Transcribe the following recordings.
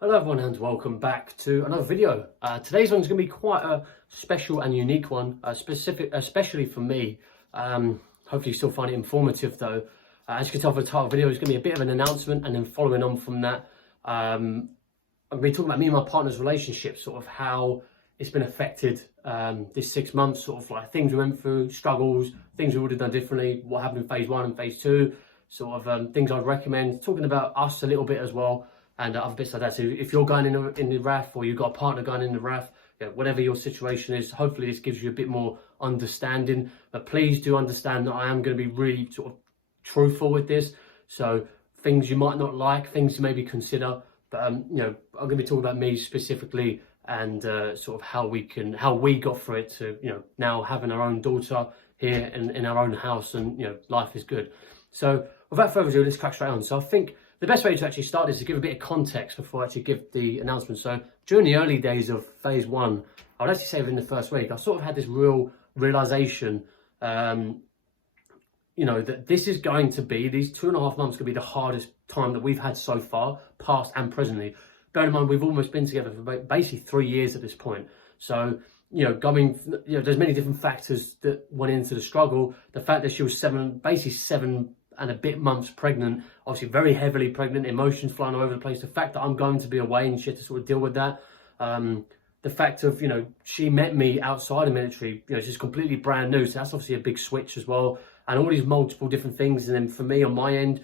Hello everyone and welcome back to another video. Today's one's going to be quite a special and unique one, especially for me. Hopefully you still find it informative though. As you can tell from the title of the video, it's going to be a bit of an announcement, and then following on from that, I'm going to be talking about me and my partner's relationship, sort of how it's been affected this 6 months, sort of like things we went through, struggles, things we would have done differently, what happened in phase 1 and phase 2, sort of things I'd recommend, talking about us a little bit as well, and other bits like that. So if you're going in the RAF, or you've got a partner going in the RAF, whatever your situation is, hopefully this gives you a bit more understanding. But please do understand that I am going to be really sort of truthful with this. So things you might not like, things to maybe consider, but I'm going to be talking about me specifically, and sort of how we got through it to now having our own daughter here in our own house, and life is good. So without further ado, let's crack straight on. So I think the best way to actually start is to give a bit of context before I actually give the announcement. So during the early days of phase 1, I would actually say within the first week, I sort of had this real realization, that this is going to be, these 2.5 months could be the hardest time that we've had so far, past and presently. Bear in mind, we've almost been together for basically 3 years at this point. So, there's many different factors that went into the struggle. The fact that she was basically seven and a bit months pregnant, obviously very heavily pregnant, emotions flying all over the place. The fact that I'm going to be away and she had to sort of deal with that. The fact of, she met me outside the military, she's completely brand new. So that's obviously a big switch as well. And all these multiple different things. And then for me on my end,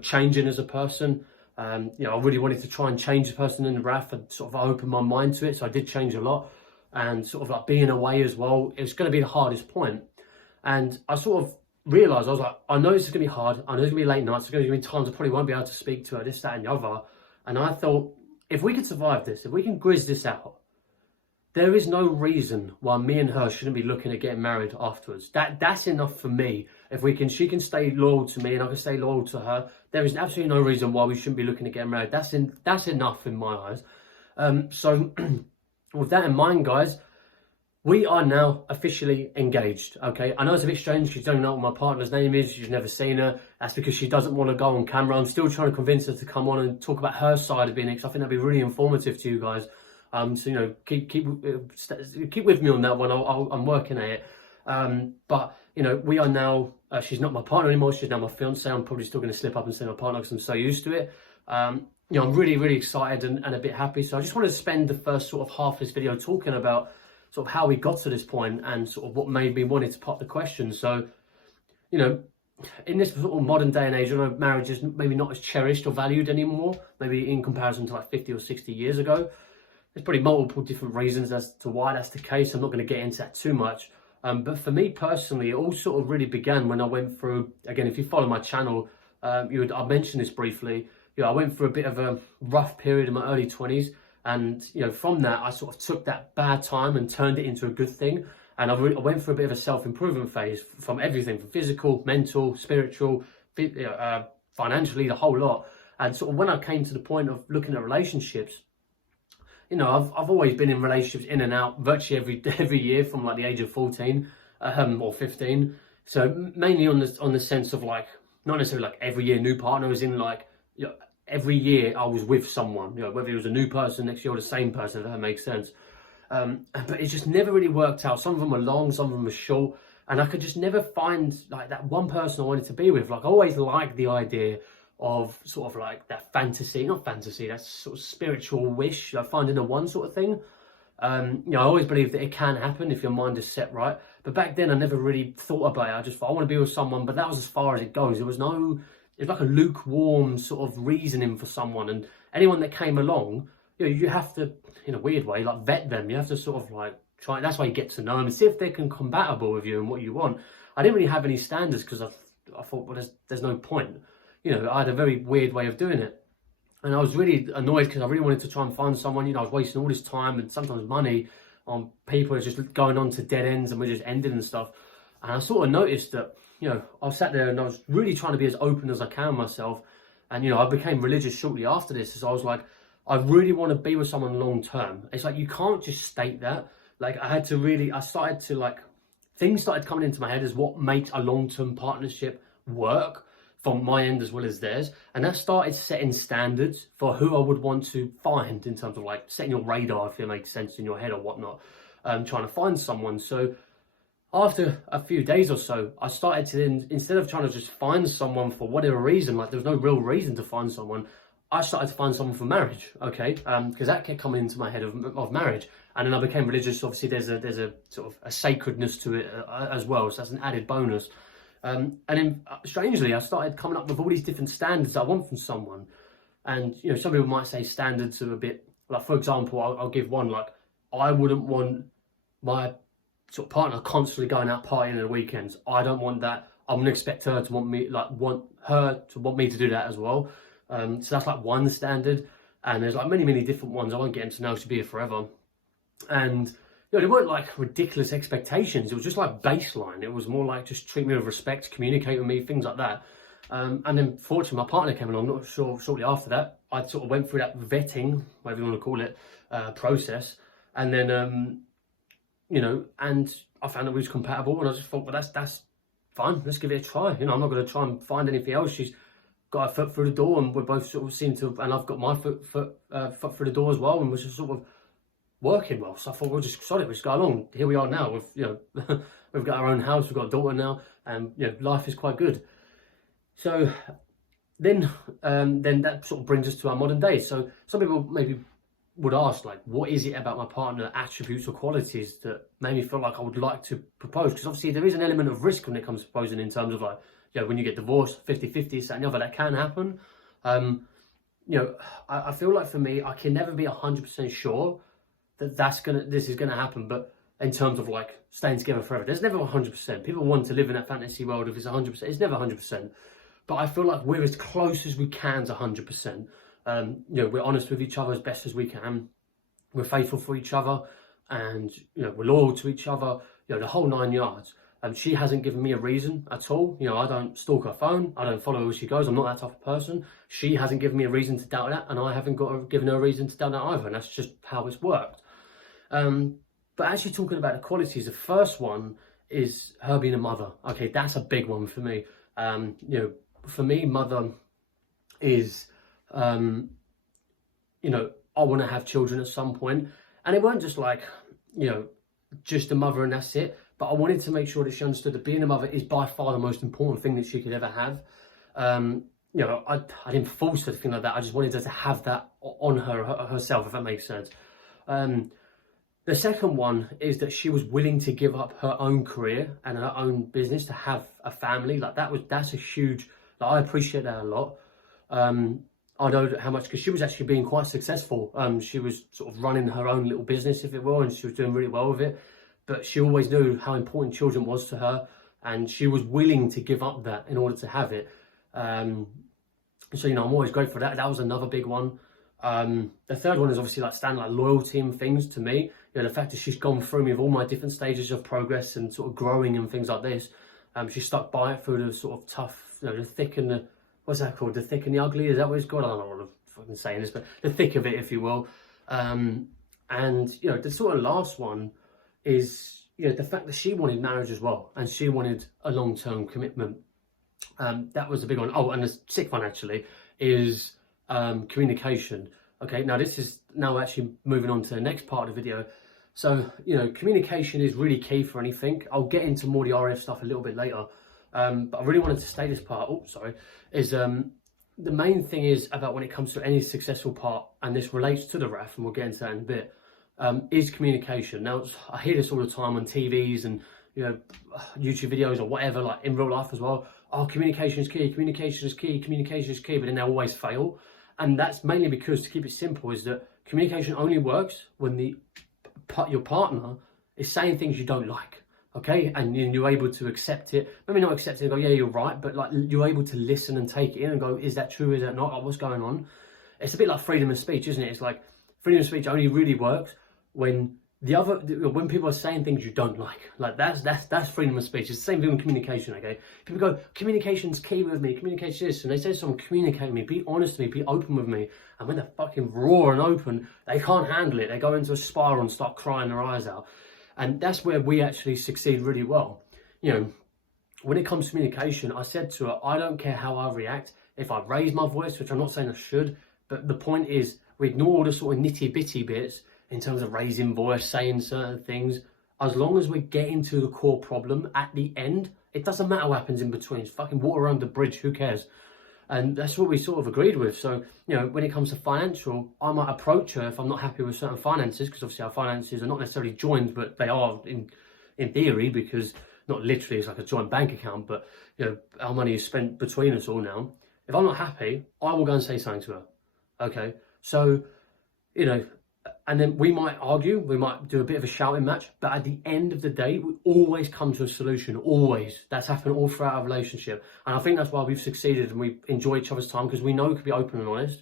changing as a person, I really wanted to try and change the person in the RAF and sort of open my mind to it. So I did change a lot, and sort of like being away as well, it's going to be the hardest point. And I sort of realised, I was like, I know this is going to be hard. I know there's going to be late nights. There's going to be times I probably won't be able to speak to her, this, that and the other. And I thought, if we could survive this, if we can grizz this out, there is no reason why me and her shouldn't be looking at getting married afterwards. That's enough for me. If she can stay loyal to me and I can stay loyal to her, there is absolutely no reason why we shouldn't be looking at getting married. That's enough in my eyes. So with that in mind, guys, we are now officially engaged, okay? I know it's a bit strange. She doesn't know what my partner's name is. She's never seen her. That's because she doesn't want to go on camera. I'm still trying to convince her to come on and talk about her side of being, because I think that'd be really informative to you guys. So, keep with me on that one. I'm working at it. But, we are now, she's not my partner anymore. She's now my fiance. I'm probably still going to slip up and say my partner because I'm so used to it. I'm really, really excited and a bit happy. So I just wanted to spend the first sort of half of this video talking about sort of how we got to this point and sort of what made me wanted to pop the question. So, in this sort of modern day and age, I know marriage is maybe not as cherished or valued anymore, maybe in comparison to like 50 or 60 years ago. There's probably multiple different reasons as to why that's the case. I'm not going to get into that too much. But for me personally, it all sort of really began when I went through, again, if you follow my channel, I mentioned this briefly, I went through a bit of a rough period in my early 20s. And, from that, I sort of took that bad time and turned it into a good thing. And I went through a bit of a self-improvement phase, from everything, from physical, mental, spiritual, financially, the whole lot. And sort of when I came to the point of looking at relationships, I've always been in relationships in and out virtually every year from like the age of 14 or 15. So mainly on the sense of like, not necessarily like every year new partner, as in like, every year I was with someone, whether it was a new person next year or the same person, if that makes sense. But it just never really worked out. Some of them were long, some of them were short. And I could just never find like that one person I wanted to be with. Like I always liked the idea of sort of like that not fantasy, that sort of spiritual wish, finding a one sort of thing. I always believe that it can happen if your mind is set right. But back then I never really thought about it. I just thought I want to be with someone, but that was as far as it goes. It's like a lukewarm sort of reasoning for someone, and anyone that came along, you have to, in a weird way, like vet them. You have to sort of like try. That's why you get to know them and see if they're compatible with you and what you want. I didn't really have any standards because I thought, well, there's no point. I had a very weird way of doing it, and I was really annoyed because I really wanted to try and find someone. I was wasting all this time and sometimes money on people who are just going on to dead ends and we're just ending and stuff. And I sort of noticed that. I sat there and I was really trying to be as open as I can myself. And, I became religious shortly after this. So I was like, I really want to be with someone long term. It's like, you can't just state that. Like things started coming into my head as what makes a long-term partnership work. from my end as well as theirs. And that started setting standards for who I would want to find, in terms of like setting your radar, if it makes sense, in your head or whatnot, trying to find someone. So after a few days or so, I started to then, instead of trying to just find someone for whatever reason, like there was no real reason to find someone, I started to find someone for marriage, okay? Because that kept coming into my head of marriage. And then I became religious. Obviously, there's a sort of a sacredness to it as well, so that's an added bonus. And then, strangely, I started coming up with all these different standards I want from someone. And, you know, some people might say standards are a bit, like, for example, I'll give one, like, I wouldn't want my sort of partner constantly going out partying on the weekends. I don't want that. I'm gonna expect her to want me to do that as well. So that's like one standard, and there's like many different ones. I won't get into now, to be here forever. And you know, they weren't like ridiculous expectations. It was just like baseline. It was more like just treat me with respect, communicate with me, things like that. And then fortunately, my partner came along. I'm not sure, shortly after that, I sort of went through that vetting, whatever you want to call it, process, and then you know, and I found that we was compatible, and I just thought, well, that's fine. Let's give it a try. You know, I'm not going to try and find anything else. She's got her foot through the door, and we both sort of seem to, and I've got my foot through the door as well, and we're just sort of working well. So I thought, we'll just solid, we'll just go along. Here we are now. We've, you know, we've got our own house, we've got a daughter now, and you know, life is quite good. So then that sort of brings us to our modern day. So some people maybe would ask, like, what is it about my partner, attributes or qualities that made me feel like I would like to propose? Because obviously there is an element of risk when it comes to proposing, in terms of like, you know, when you get divorced, 50-50, this and the other, that can happen. You know, I feel like for me, I can never be 100% sure that this is gonna happen, but in terms of like staying together forever, there's never 100%. People want to live in that fantasy world if it's 100%, it's never 100%. But I feel like we're as close as we can to 100%. You know, we're honest with each other as best as we can. We're faithful for each other, and you know, we're loyal to each other. You know, the whole 9 yards. She hasn't given me a reason at all. You know, I don't stalk her phone. I don't follow where she goes. I'm not that type of person. She hasn't given me a reason to doubt that, and I haven't given her a reason to doubt that either. And that's just how it's worked. But actually talking about the qualities, the first one is her being a mother. Okay, that's a big one for me. You know, for me, mother is, you know, I want to have children at some point, and it weren't just like, you know, just a mother and that's it. But I wanted to make sure that she understood that being a mother is by far the most important thing that she could ever have. You know, I didn't force her to think like that. I just wanted her to have that on herself, if that makes sense. The second one is that she was willing to give up her own career and her own business to have a family. Like that's a huge, like, I appreciate that a lot. I know how much, because she was actually being quite successful. She was sort of running her own little business, if it will, and she was doing really well with it. But she always knew how important children was to her, and she was willing to give up that in order to have it. So, you know, I'm always grateful for that. That was another big one. The third one is obviously like standing like loyalty and things to me. You know, the fact that she's gone through me with all my different stages of progress and sort of growing and things like this. She stuck by it through the sort of tough, you know, the thick and the, what's that called? The thick and the ugly? Is that what it's called? I don't know what I'm fucking saying this, but the thick of it, if you will. And, you know, the sort of last one is, you know, the fact that she wanted marriage as well, and she wanted a long-term commitment. That was a big one. Oh, and the sixth one actually is communication. Okay, now this is now actually moving on to the next part of the video. So, you know, communication is really key for anything. I'll get into more the RF stuff a little bit later. But I really wanted to state this part, is the main thing is about when it comes to any successful part, and this relates to the RAF, and we'll get into that in a bit, is communication. Now, I hear this all the time on TVs and, you know, YouTube videos or whatever, like in real life as well. Oh, communication is key, communication is key, communication is key, but then they always fail. And that's mainly because, to keep it simple, is that communication only works when your partner is saying things you don't like, okay? And you're able to accept it. Maybe not accept it and go, yeah, you're right, but like you're able to listen and take it in and go, is that true, is that not? Like, what's going on? It's a bit like freedom of speech, isn't it? It's like freedom of speech only really works when when people are saying things you don't like. Like that's freedom of speech. It's the same thing with communication, okay? People go, communication's key with me, communication is, and they say to someone, communicate with me, be honest with me, be open with me. And when they're fucking raw and open, they can't handle it. They go into a spiral and start crying their eyes out. And that's where we actually succeed really well. You know, when it comes to communication, I said to her, I don't care how I react. If I raise my voice, which I'm not saying I should, but the point is we ignore all the sort of nitty bitty bits in terms of raising voice, saying certain things. As long as we're getting to the core problem at the end, it doesn't matter what happens in between. It's fucking water under the bridge, who cares? And that's what we sort of agreed with. So, you know, when it comes to financial, I might approach her if I'm not happy with certain finances, because obviously our finances are not necessarily joined, but they are in theory, because not literally it's like a joint bank account, but, you know, our money is spent between us all now. If I'm not happy, I will go and say something to her. Okay? So, you know, and then we might argue, we might do a bit of a shouting match, but at the end of the day, we always come to a solution, always. That's happened all throughout our relationship. And I think that's why we've succeeded and we enjoy each other's time, because we know we can be open and honest.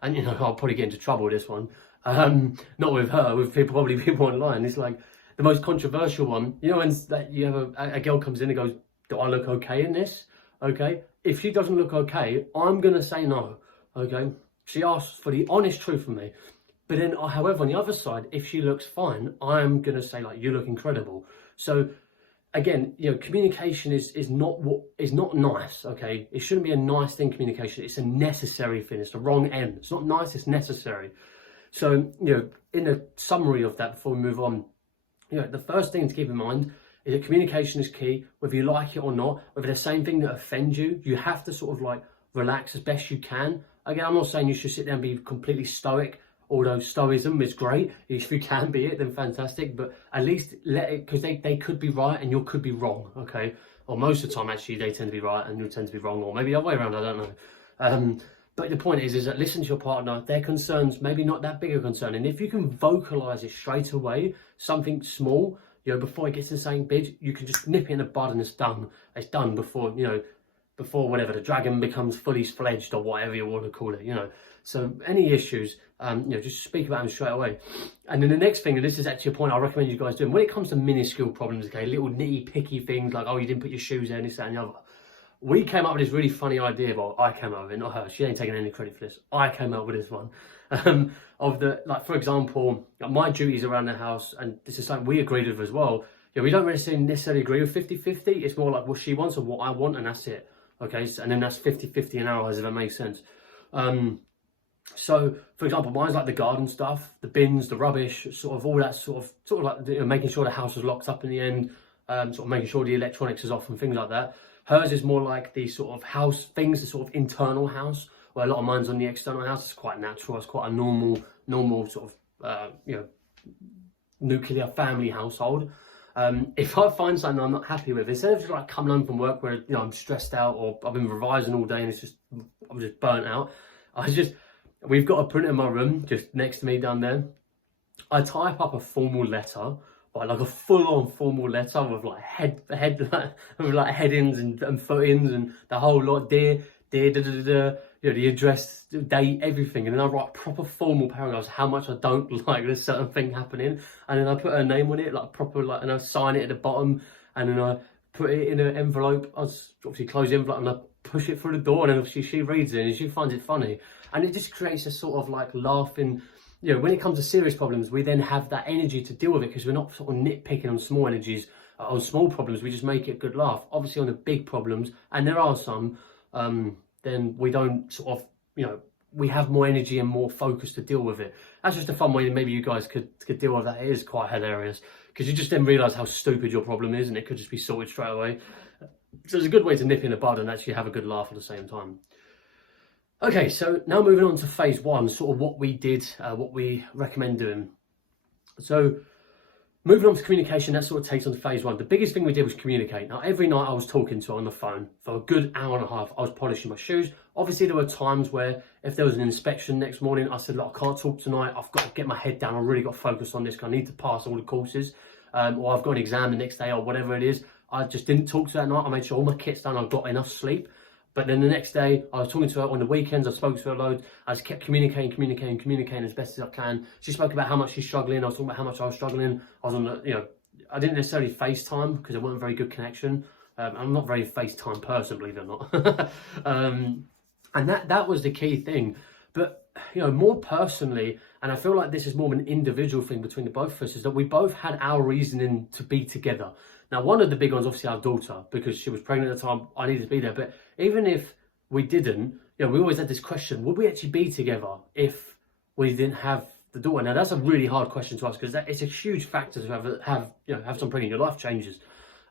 And, you know, I'll probably get into trouble with this one. Not with her, with people, probably people online. It's like the most controversial one. You know, when you have a girl comes in and goes, do I look okay in this? Okay. If she doesn't look okay, I'm going to say no. Okay. She asks for the honest truth from me. But then, however, on the other side, if she looks fine, I'm going to say, like, you look incredible. So, again, you know, communication is not nice, okay? It shouldn't be a nice thing, communication. It's a necessary thing. It's the wrong end. It's not nice, it's necessary. So, you know, in a summary of that, before we move on, you know, the first thing to keep in mind is that communication is key, whether you like it or not, whether the same thing that offends you, you have to sort of, like, relax as best you can. Again, I'm not saying you should sit there and be completely stoic, although stoicism is great. If you can be it, then fantastic. But at least let it, because they could be right and you could be wrong, okay? Or most of the time, actually, they tend to be right and you tend to be wrong, or maybe the other way around, I don't know. But the point is that listen to your partner, their concerns, maybe not that big a concern. And if you can vocalize it straight away, something small, you know, before it gets to something big, you can just nip it in the bud and it's done. It's done before, you know, before whatever, the dragon becomes fully fledged or whatever you want to call it, you know. So any issues, you know, just speak about them straight away. And then the next thing, and this is actually a point I recommend you guys doing, when it comes to minuscule problems, okay, little nitty picky things like, oh, you didn't put your shoes in, this, that, and the other. We came up with this really funny idea, well, I came up with it, not her. She ain't taking any credit for this. I came up with this one. Of the, like, for example, like my duties around the house, and this is something we agreed with as well. Yeah, we don't necessarily agree with 50-50. It's more like what she wants or what I want, and that's it. Okay, so, and then that's 50-50 in our eyes, if that makes sense. So, for example, mine's like the garden stuff, the bins, the rubbish, sort of all that sort of like, you know, making sure the house is locked up in the end, sort of making sure the electronics is off and things like that. Hers is more like the sort of house things, the sort of internal house, where a lot of mine's on the external house. It's quite natural. It's quite a normal sort of, you know, nuclear family household. If I find something I'm not happy with, instead of just like coming home from work where, you know, I'm stressed out or I've been revising all day and I'm just burnt out, we've got a printer in my room just next to me down there. I type up a formal letter, like a full-on formal letter with like headings and footings and the whole lot. Dear, you know, the address, date, everything, and then I write proper formal paragraphs how much I don't like this certain thing happening, and then I put her name on it, like proper, like, and I sign it at the bottom, and then I put it in an envelope. I obviously close the envelope and I push it through the door, and then obviously she reads it and she finds it funny, and it just creates a sort of like laughing. You know, when it comes to serious problems, we then have that energy to deal with it because we're not sort of nitpicking on small energies, on small problems. We just make it a good laugh. Obviously, on the big problems, and there are some, then we don't sort of, you know, we have more energy and more focus to deal with it. That's just a fun way that maybe you guys could deal with that. It is quite hilarious because you just then realise how stupid your problem is and it could just be sorted straight away. So it's a good way to nip in the bud and actually have a good laugh at the same time. Okay, so now moving on to phase one, sort of what we did, what we recommend doing. So moving on to communication, that sort of takes on to phase one. The biggest thing we did was communicate. Now, every night I was talking to her on the phone for a good hour and a half. I was polishing my shoes. Obviously, there were times where if there was an inspection next morning, I said, look, I can't talk tonight. I've got to get my head down. I've really got to focus on this because I need to pass all the courses. Or I've got an exam the next day or whatever it is. I just didn't talk to her that night. I made sure all my kit's done. I got enough sleep. But then the next day, I was talking to her on the weekends. I spoke to her loads. I just kept communicating as best as I can. She spoke about how much she's struggling. I was talking about how much I was struggling. I was on the, you know, I didn't necessarily FaceTime because it wasn't a very good connection. I'm not a very FaceTime person, believe it or not. And that was the key thing. But more personally, and I feel like this is more of an individual thing between the both of us, is that we both had our reasoning to be together. Now, one of the big ones, obviously, our daughter, because she was pregnant at the time, I needed to be there. But even if we didn't, we always had this question: would we actually be together if we didn't have the daughter? Now, that's a really hard question to ask, because it's a huge factor to have some pregnant. Your life changes.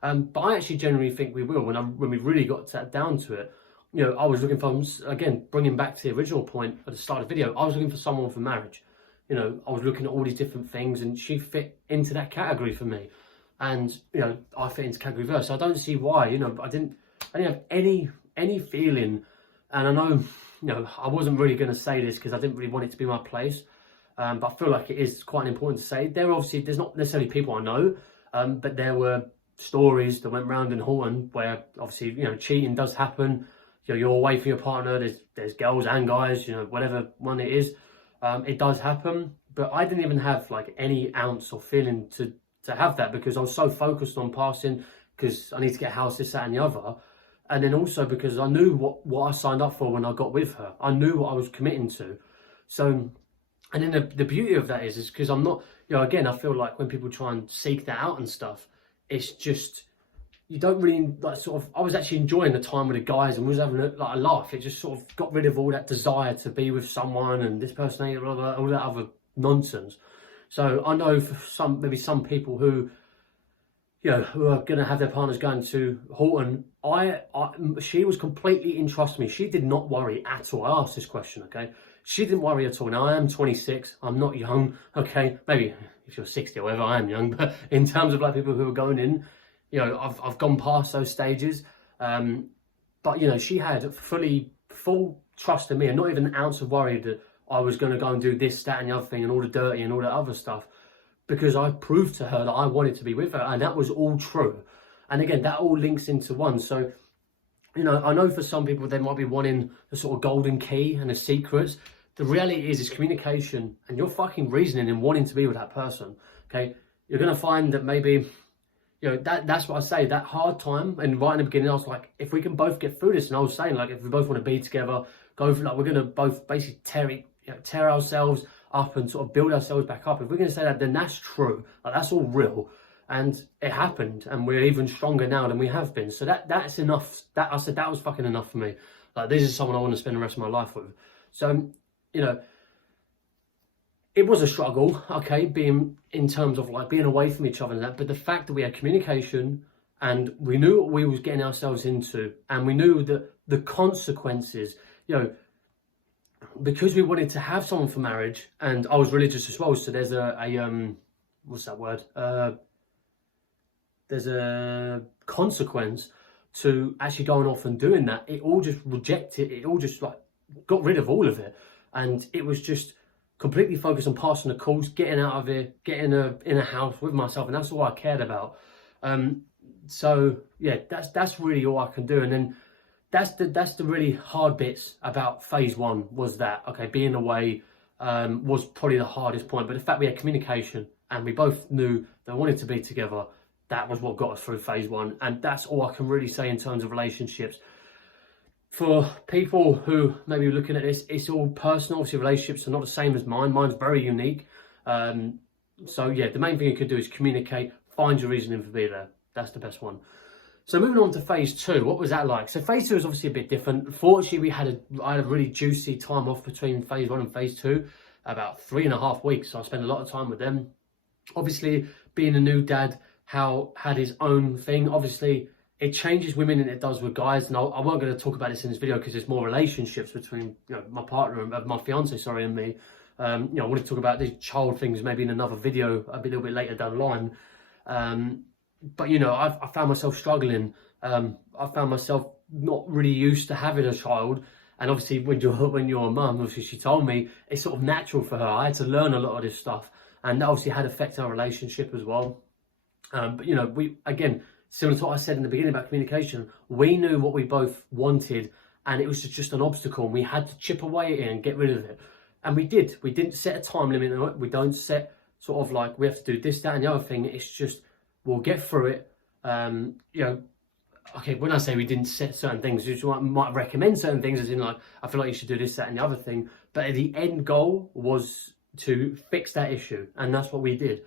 But I actually genuinely think we will when we really got down to it. I was looking for, again, bringing back to the original point at the start of the video, I was looking for someone for marriage. I was looking at all these different things, and she fit into that category for me. And, I fit into category verse. So I don't see why, I didn't have any feeling. And I know, I wasn't really going to say this because I didn't really want it to be my place. But I feel like it is quite important to say. There's not necessarily people I know, but there were stories that went round in Horton where obviously, cheating does happen. You're away from your partner, there's girls and guys, whatever one it is, it does happen. But I didn't even have like any ounce of feeling to have that, because I was so focused on passing, because I need to get a house, this, that and the other. And then also because I knew what I signed up for when I got with her. I knew what I was committing to. So, and then the beauty of that is because I'm not, again, I feel like when people try and seek that out and stuff, it's just, you don't really I was actually enjoying the time with the guys and was having a laugh. It just sort of got rid of all that desire to be with someone and this person ain't, all that other nonsense. So I know for maybe some people who, who are going to have their partners going to Horton, she was completely in, trust me, she did not worry at all. I asked this question, okay? She didn't worry at all. Now, I am 26. I'm not young, okay? Maybe if you're 60 or whatever, I am young. But in terms of like people who are going in, I've gone past those stages. But, she had full trust in me and not even an ounce of worry that I was going to go and do this, that and the other thing and all the dirty and all that other stuff. Because I proved to her that I wanted to be with her, and that was all true. And again, that all links into one. So, I know for some people they might be wanting the sort of golden key and the secrets. The reality is communication and your fucking reasoning and wanting to be with that person. Okay, you're gonna find that maybe, that's what I say. That hard time, and right in the beginning, I was like, if we can both get through this, and I was saying like, if we both want to be together, go for we're gonna both basically tear ourselves up and sort of build ourselves back up. If we're going to say that, then that's true. Like, that's all real, and it happened, and we're even stronger now than we have been. So that's enough. That I said that was fucking enough for me. Like, this is someone I want to spend the rest of my life with. So it was a struggle, okay, being in terms of like being away from each other and that. But the fact that we had communication and we knew what we was getting ourselves into, and we knew that the consequences, because we wanted to have someone for marriage, and I was religious as well, so there's a what's that word? There's a consequence to actually going off and doing that. It all just rejected. It all just like got rid of all of it, and it was just completely focused on passing the course, getting out of it, getting in a house with myself, and that's all I cared about. So yeah, that's really all I can do, and then. That's the really hard bits about phase one, was that, okay, being away was probably the hardest point. But the fact we had communication and we both knew that we wanted to be together, that was what got us through phase one. And that's all I can really say in terms of relationships. For people who may be looking at this, it's all personal. Obviously, relationships are not the same as mine. Mine's very unique. So yeah, the main thing you could do is communicate, find your reasoning for being there. That's the best one. So moving on to phase two, what was that like? So phase two is obviously a bit different. Unfortunately, I had a really juicy time off between phase one and phase two, about 3.5 weeks. So I spent a lot of time with them. Obviously, being a new dad, had his own thing. Obviously, it changes women and it does with guys. And I wasn't going to talk about this in this video because there's more relationships between my partner and my fiance, and me. I want to talk about these child things maybe in another video a little bit later down the line. But I found myself struggling. I found myself not really used to having a child, and obviously when you're a mum, obviously she told me it's sort of natural for her. I had to learn a lot of this stuff, and that obviously had affected our relationship as well. But we, again, similar to what I said in the beginning about communication, we knew what we both wanted, and it was just an obstacle, and we had to chip away at it and get rid of it. And we did. We didn't set a time limit on it. We don't set sort of like we have to do this, that, and the other thing. It's just, we'll get through it. Okay, when I say we didn't set certain things, you might recommend certain things, as in like, I feel like you should do this, that, and the other thing. But the end goal was to fix that issue, and that's what we did.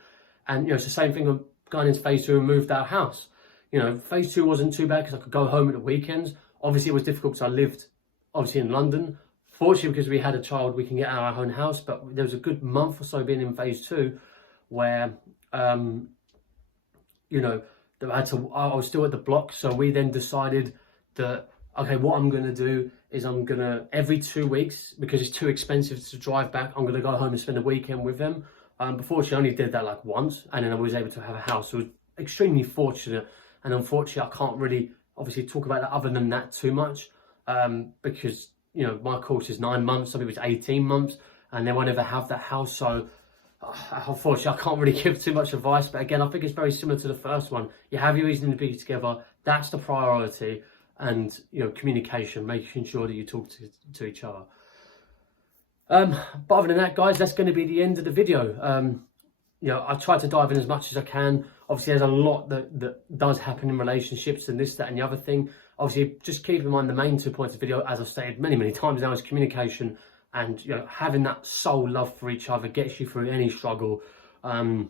And it's the same thing of going into phase 2 and moved our house. Phase 2 wasn't too bad because I could go home at the weekends. Obviously, it was difficult because I lived obviously in London. Fortunately, because we had a child, we can get our own house. But there was a good month or so being in phase 2 where, I was still at the block. So we then decided that, okay, what I'm going to do is I'm going to, every 2 weeks, because it's too expensive to drive back, I'm going to go home and spend a weekend with them. Before she only did that like once, and then I was able to have a house. So I was extremely fortunate, and unfortunately I can't really obviously talk about that other than that too much, because my course is 9 months, some people it's 18 months, and they won't ever have that house. So unfortunately I can't really give too much advice. But again, I think it's very similar to the first one. You have your reason to be together, that's the priority, and communication, making sure that you talk to each other. But other than that, guys, that's going to be the end of the video. I try to dive in as much as I can. Obviously, there's a lot that does happen in relationships, and this, that, and the other thing. Obviously, just keep in mind the main 2 points of the video, as I've stated many times now, is communication, and having that soul love for each other gets you through any struggle. I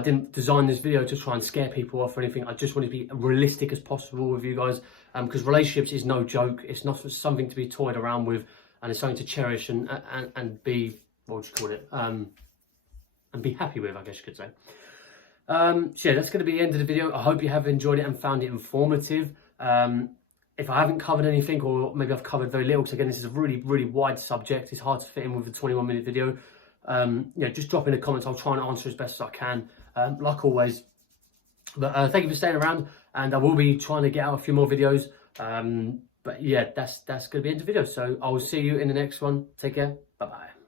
didn't design this video to try and scare people off or anything. I just want to be realistic as possible with you guys, because relationships is no joke. It's not something to be toyed around with. And it's something to cherish and be, what would you call it, and be happy with, I guess you could say. So yeah, that's going to be the end of the video. I hope you have enjoyed it and found it informative. If I haven't covered anything, or maybe I've covered very little, because again, this is a really wide subject. It's hard to fit in with a 21-minute video. Just drop in the comments. I'll try and answer as best as I can, like always. But thank you for staying around, and I will be trying to get out a few more videos. But yeah, that's going to be the end of the video. So I will see you in the next one. Take care. Bye-bye.